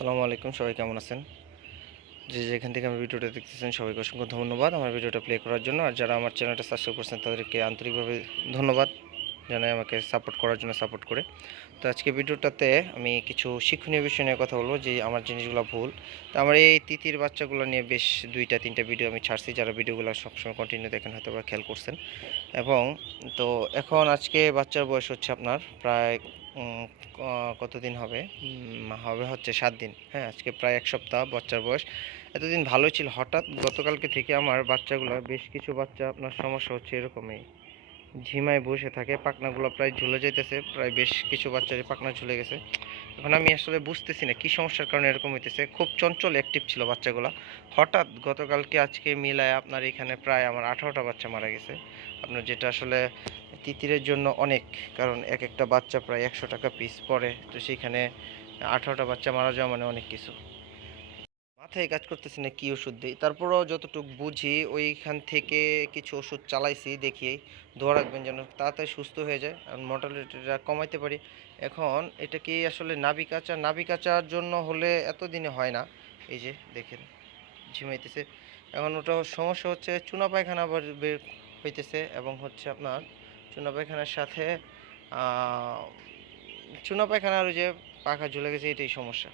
আসসালামু আলাইকুম, সবাই কেমন আছেন? যে যেখান থেকে আমার ভিডিওটা দেখতেছেন, সবাইকে অসংখ্য ধন্যবাদ আমার ভিডিওটা প্লে করার জন্য। আর যারা আমার চ্যানেলটা সাবস্ক্রাইব করছেন, তাদেরকে আন্তরিকভাবে ধন্যবাদ জানাই আমাকে সাপোর্ট করার জন্য সাপোর্ট করে। তো আজকে ভিডিওটাতে আমি কিছু শিক্ষণীয় বিষয় নিয়ে কথা বলব, যে আমার জিনিসগুলো ভুল। তো আমার এই তিতির বাচ্চাগুলো নিয়ে বেশ দুইটা, তিনটা ভিডিও আমি ছাড়ছি, যারা ভিডিওগুলো সবসময় কন্টিনিউ দেখেন হয়তো বা খেয়াল করছেন। এবং তো এখন আজকে বাচ্চার বয়স হচ্ছে আপনার প্রায় কতদিন হবে? হবে হচ্ছে সাত দিন। হ্যাঁ আজকে প্রায় এক সপ্তাহ বাচ্চার বয়স। এতদিন ভালোই ছিল। হঠাৎ গতকালকে থেকে আমার বাচ্চাগুলো, বেশ কিছু বাচ্চা আপনার সমস্যা হচ্ছে এরকমই। ঝিমায় বসে থাকে, পাখনাগুলো প্রায় ঝুলে যেতেছে প্রায় বেশ কিছু বাচ্চারই পাখনা ঝুলে গেছে। এখন আমি আসলে বুঝতেছি না, কী সমস্যার কারণে এরকম হইতেছে? খুব চঞ্চল অ্যাক্টিভ ছিল বাচ্চাগুলো। হঠাৎ গতকালকে আজকে মিলায় আপনার এখানে প্রায় আমার আঠারোটা বাচ্চা মারা গেছে। আপনার যেটা আসলে তিতিরের জন্য অনেক, কারণ এক একটা বাচ্চা প্রায় একশো টাকা পিস পড়ে, তো সেইখানে আঠারোটা বাচ্চা মারা যাওয়া মানে অনেক কিছু। মাথায় কাজ করতেছি না কি ওষুধ দিই? তারপরেও যতটুকু বুঝি ওইখান থেকে কিছু ওষুধ চালাইছি, দেখি, ধোয়া রাখবেন যেন তাড়াতাড়ি সুস্থ হয়ে যায়, আর মর্টালিটিটা কমাইতে পারি। এখন এটা কি আসলে নাভি কাঁচা? নাভি কাঁচার জন্য হলে এতদিনে হয় না। এই যে দেখেন, ঝিমাইতেছে। এখন ওটা সমস্যা হচ্ছে, চুনা পায়খানা বের হইতেছে এবং হচ্ছে আপনার চুনা পায়খানার সাথে চুনা পায়খানার যে পাখা ঝুলে গেছে এটাই সমস্যা।